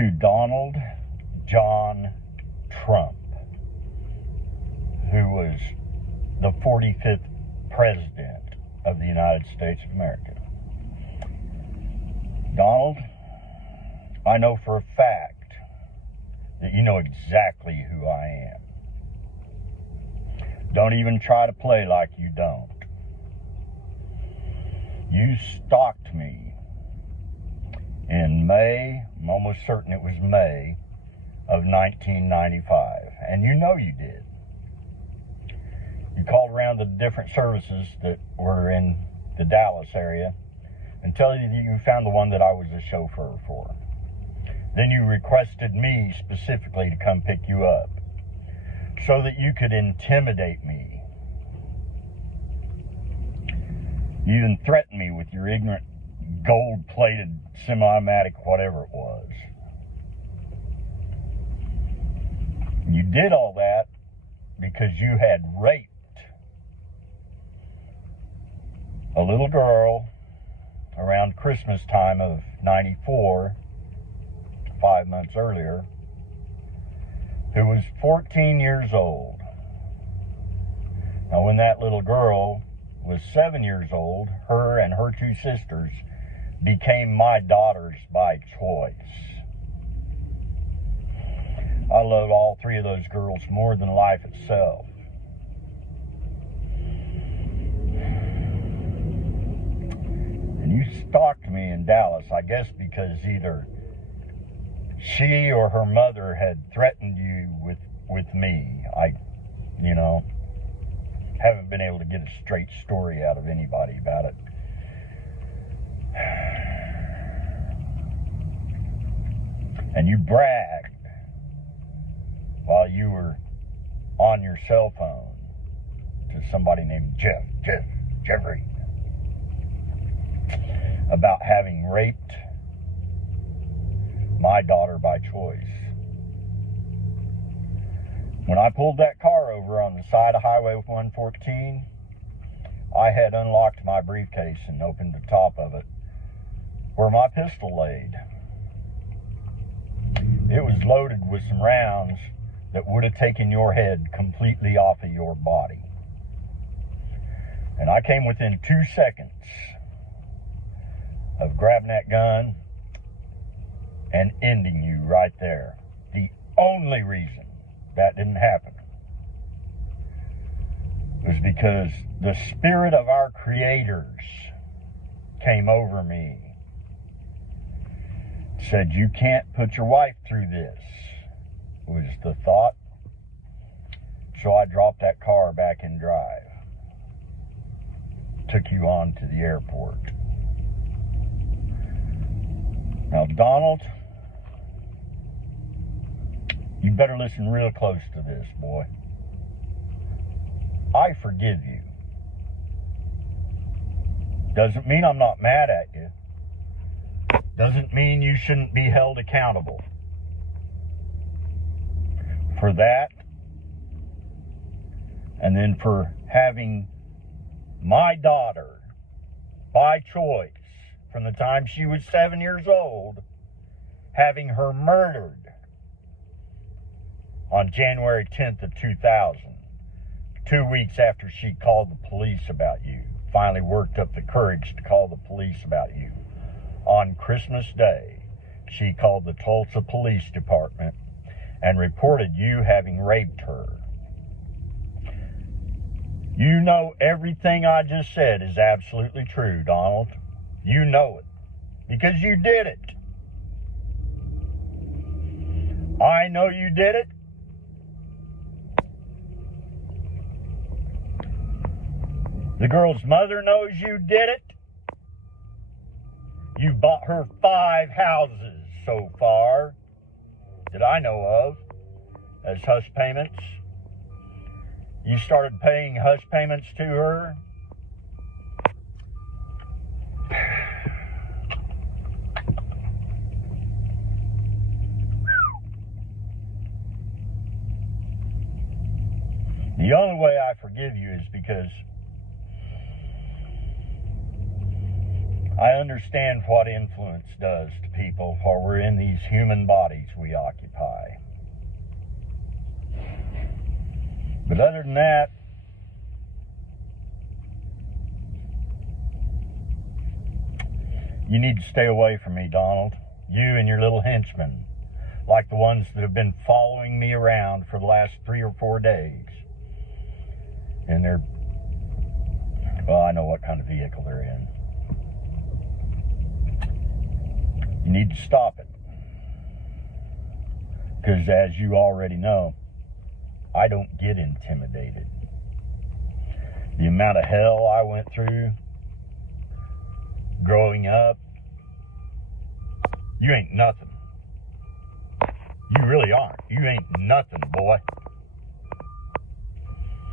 to Donald John Trump, who was the 45th President of the United States of America. Donald, I know for a fact that you know exactly who I am. Don't even try to play like you don't. You stalked me in May, I'm almost certain it was May of 1995, and you know you did. You called around the different services that were in the Dallas area until you found the one that I was a chauffeur for. Then you requested me specifically to come pick you up so that you could intimidate me. You even threatened me with your ignorant gold-plated semi-automatic whatever it was. You did all that because you had raped a little girl around Christmas time of 94, 5 months earlier, who was 14 years old. Now, when that little girl was 7 years old, her and her two sisters became my daughters by choice. I loved all three of those girls more than life itself. And you stalked me in Dallas, I guess because either she or her mother had threatened you with me. I haven't been able to get a straight story out of anybody about it. And you bragged while you were on your cell phone to somebody named Jeffrey, about having raped my daughter by choice. When I pulled that car over on the side of Highway 114, I had unlocked my briefcase and opened the top of it, where my pistol laid. It was loaded with some rounds that would have taken your head completely off of your body. And I came within 2 seconds of grabbing that gun and ending you right there. The only reason that didn't happen was because the spirit of our creators came over me. Said, you can't put your wife through this, was the thought. So I dropped that car back in drive. Took you on to the airport. Now, Donald, you better listen real close to this, boy. I forgive you. Doesn't mean I'm not mad at you. Doesn't mean you shouldn't be held accountable for that, and then for having my daughter, by choice, from the time she was 7 years old, having her murdered on January 10th of 2000, 2 weeks after she called the police about you, finally worked up the courage to call the police about you. On Christmas Day, she called the Tulsa Police Department and reported you having raped her. You know everything I just said is absolutely true, Donald. You know it, because you did it. I know you did it. The girl's mother knows you did it. You've bought her 5 houses so far that I know of as hush payments. You started paying hush payments to her. The only way I forgive you is because I understand what influence does to people while we're in these human bodies we occupy. But other than that, you need to stay away from me, Donald. You and your little henchmen, like the ones that have been following me around for the last 3 or 4 days. And they're, well, I know what kind of vehicle they're in. You need to stop it. Because as you already know, I don't get intimidated. The amount of hell I went through growing up, you ain't nothing. You really aren't. You ain't nothing, boy.